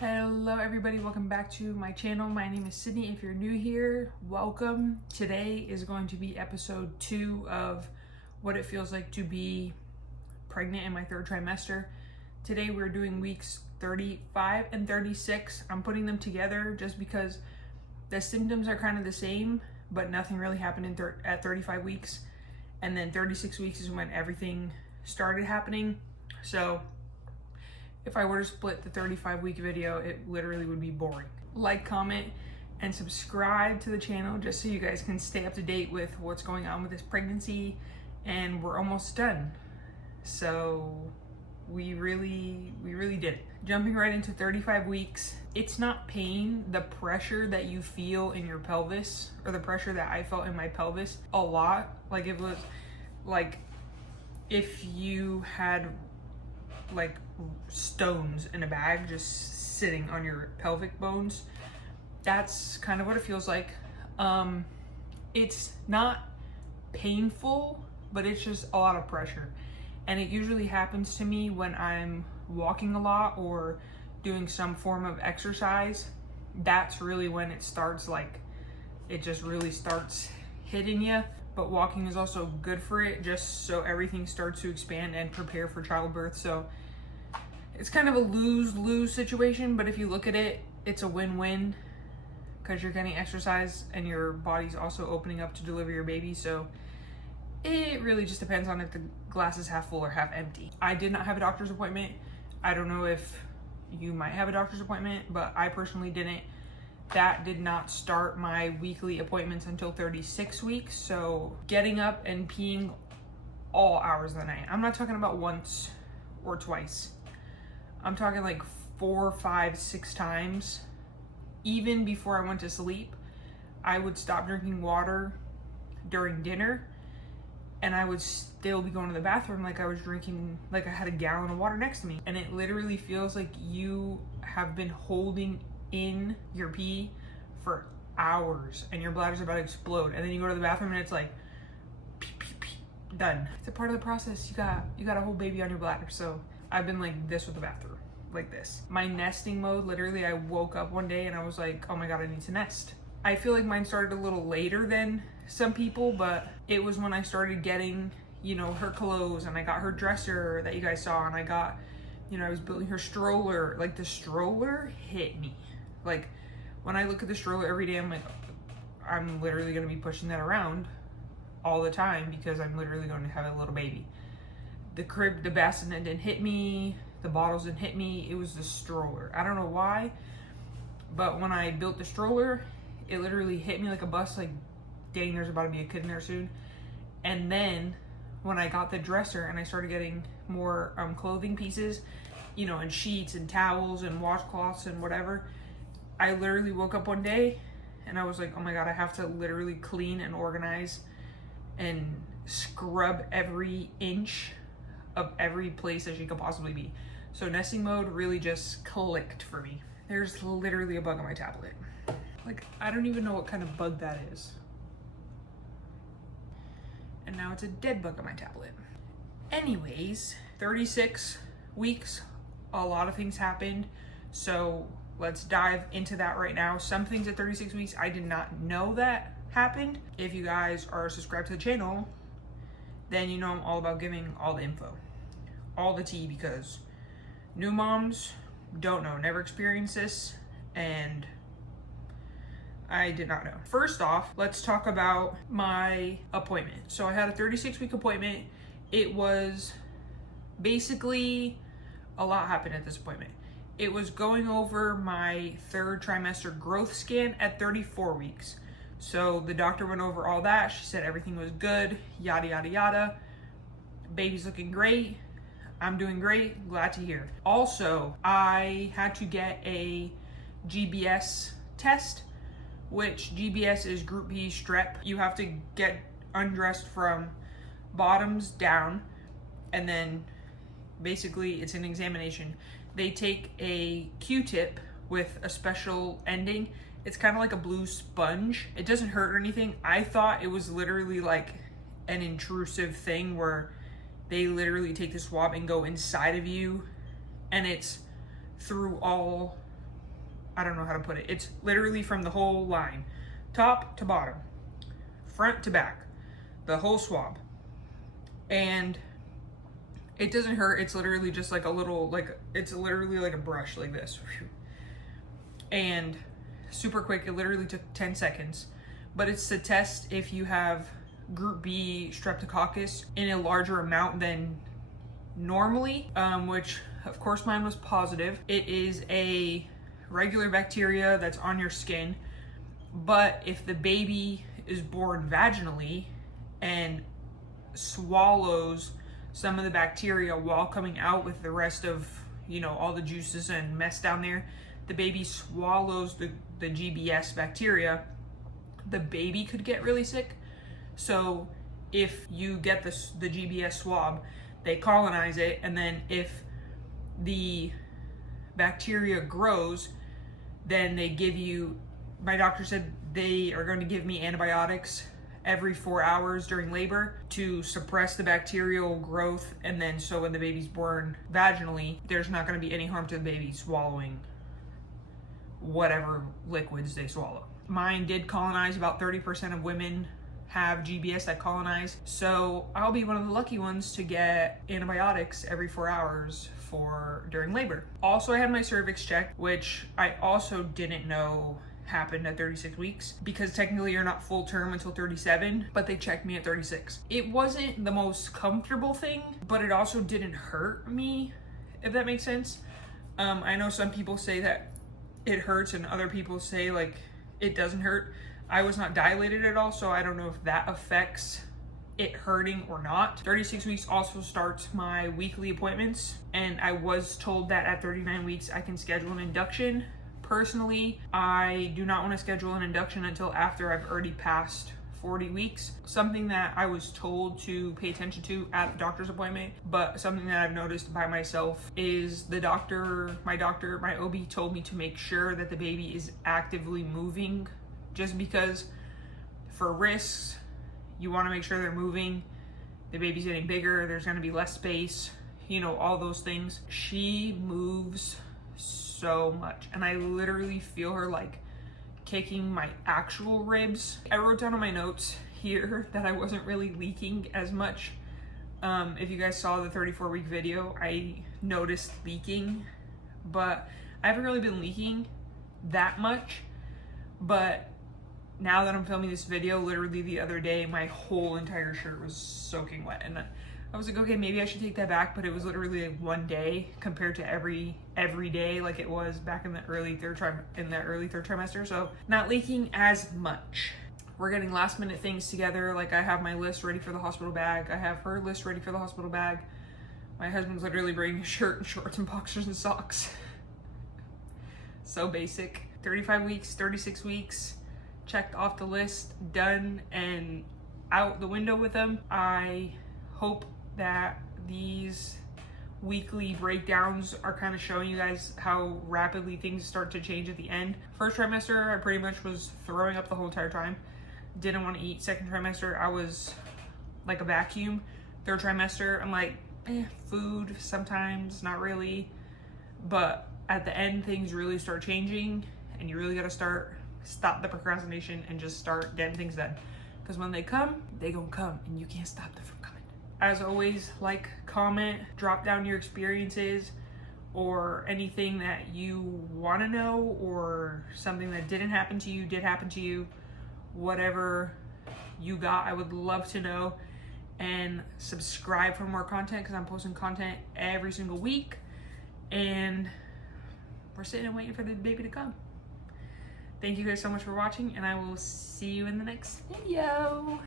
Hello everybody, welcome back to my channel. My name is Sydney. If you're new here, welcome. Today is going to be episode 2 of what it feels like to be pregnant in my third trimester. Today we're doing weeks 35 and 36. I'm putting them together just because the symptoms are kind of the same, but nothing really happened at 35 weeks. And then 36 weeks is when everything started happening. So if I were to split the 35-week video, it literally would be boring. Like, comment, and subscribe to the channel just so you guys can stay up to date with what's going on with this pregnancy. And we're almost done. So we really did it. Jumping right into 35 weeks, it's not pain. The pressure that you feel in your pelvis, or the pressure that I felt in my pelvis a lot, like it was like if you had like stones in a bag just sitting on your pelvic bones. That's kind of what it feels like. It's not painful, but it's just a lot of pressure. And it usually happens to me when I'm walking a lot or doing some form of exercise. That's really when it starts, like, it just really starts hitting you. But walking is also good for it, just so everything starts to expand and prepare for childbirth. So it's kind of a lose-lose situation, but if you look at it, it's a win-win because you're getting exercise and your body's also opening up to deliver your baby. So it really just depends on if the glass is half full or half empty. I did not have a doctor's appointment. I don't know if you might have a doctor's appointment, but I personally didn't. That did not start my weekly appointments until 36 weeks. So getting up and peeing all hours of the night. I'm not talking about once or twice. I'm talking like 4, 5, 6 times. Even before I went to sleep, I would stop drinking water during dinner and I would still be going to the bathroom like I was drinking, like I had a gallon of water next to me. And it literally feels like you have been holding in your pee for hours and your bladder's about to explode. And then you go to the bathroom and it's like, pee, pee, pee, done. It's a part of the process. You got a whole baby on your bladder. So I've been like this with the bathroom, like this. My nesting mode, literally I woke up one day and I was like, oh my God, I need to nest. I feel like mine started a little later than some people, but it was when I started getting, you know, her clothes, and I got her dresser that you guys saw, and I got, you know, I was building her stroller. Like, the stroller hit me. Like, when I look at the stroller every day, I'm like, I'm literally gonna be pushing that around all the time because I'm literally going to have a little baby. The crib, the bassinet didn't hit me, the bottles didn't hit me, it was the stroller. I don't know why, but when I built the stroller, it literally hit me like a bus, like, dang, there's about to be a kid in there soon. And then when I got the dresser and I started getting more clothing pieces, you know, and sheets and towels and washcloths and whatever, I literally woke up one day and I was like, oh my God, I have to literally clean and organize and scrub every inch of every place that she could possibly be. So nesting mode really just clicked for me. There's literally a bug on my tablet. Like, I don't even know what kind of bug that is. And now it's a dead bug on my tablet. Anyways, 36 weeks, a lot of things happened. So let's dive into that right now. Some things at 36 weeks I did not know that happened. If you guys are subscribed to the channel, then you know I'm all about giving all the info, all the tea, because new moms don't know, never experienced this, and I did not know. First off, let's talk about my appointment. So I had a 36-week appointment. It was basically, a lot happened at this appointment. It was going over my third trimester growth scan at 34 weeks. So the doctor went over all that. She said everything was good, yada, yada, yada. Baby's looking great. I'm doing great, glad to hear. Also, I had to get a GBS test, which GBS is group B strep. You have to get undressed from bottoms down, and then basically it's an examination. They take a Q-tip with a special ending. It's kind of like a blue sponge. It doesn't hurt or anything. I thought it was literally like an intrusive thing where they literally take the swab and go inside of you, and it's through all I don't know how to put it. It's literally from the whole line, top to bottom, front to back, the whole swab. And it doesn't hurt. It's literally just like a little, it's literally like a brush like this. And super quick. It literally took 10 seconds. But it's to test if you have group B streptococcus in a larger amount than normally, which of course mine was positive. It is a regular bacteria that's on your skin, but if the baby is born vaginally and swallows some of the bacteria while coming out with the rest of, all the juices and mess down there, the baby swallows the GBS bacteria, the baby could get really sick. So if you get the GBS swab, they colonize it, and then if the bacteria grows, then they give you, my doctor said they are going to give me antibiotics every 4 hours during labor to suppress the bacterial growth, and then so when the baby's born vaginally, there's not going to be any harm to the baby swallowing whatever liquids they swallow. Mine did colonize. About 30% of women have GBS that colonize, so I'll be one of the lucky ones to get antibiotics every 4 hours during labor. Also, I had my cervix checked, which I also didn't know happened at 36 weeks, because technically you're not full term until 37, but they checked me at 36. It wasn't the most comfortable thing, but it also didn't hurt me, if that makes sense. I know some people say that it hurts and other people say like it doesn't hurt. I was not dilated at all, so I don't know if that affects it hurting or not. 36 weeks also starts my weekly appointments, and I was told that at 39 weeks I can schedule an induction. Personally, I do not want to schedule an induction until after I've already passed 40 weeks. Something that I was told to pay attention to at the doctor's appointment, but something that I've noticed by myself is my OB told me to make sure that the baby is actively moving, just because for risks, you want to make sure they're moving. The baby's getting bigger, there's going to be less space, all those things. She moves so much, and I literally feel her like kicking my actual ribs. I wrote down on my notes here that I wasn't really leaking as much. If you guys saw the 34-week video, I noticed leaking, but I haven't really been leaking that much. But now that I'm filming this video, literally the other day, my whole entire shirt was soaking wet, and I was like, okay, maybe I should take that back, but it was literally like one day compared to every day like it was back in the early third trimester, so not leaking as much. We're getting last minute things together. Like, I have my list ready for the hospital bag. I have her list ready for the hospital bag. My husband's literally bringing a shirt and shorts and boxers and socks. So basic. 35 weeks, 36 weeks, checked off the list, done and out the window with them. I hope that these weekly breakdowns are kind of showing you guys how rapidly things start to change at the end. First trimester, I pretty much was throwing up the whole entire time. Didn't want to eat. Second trimester, I was like a vacuum. Third trimester, I'm like, food sometimes, not really. But at the end, things really start changing, and you really got to stop the procrastination and just start getting things done. Because when they come, they gonna come, and you can't stop them from coming. As always, like, comment, drop down your experiences or anything that you want to know, or something that didn't happen to you, did happen to you, whatever you got, I would love to know. And subscribe for more content, because I'm posting content every single week, and we're sitting and waiting for the baby to come. Thank you guys so much for watching, and I will see you in the next video.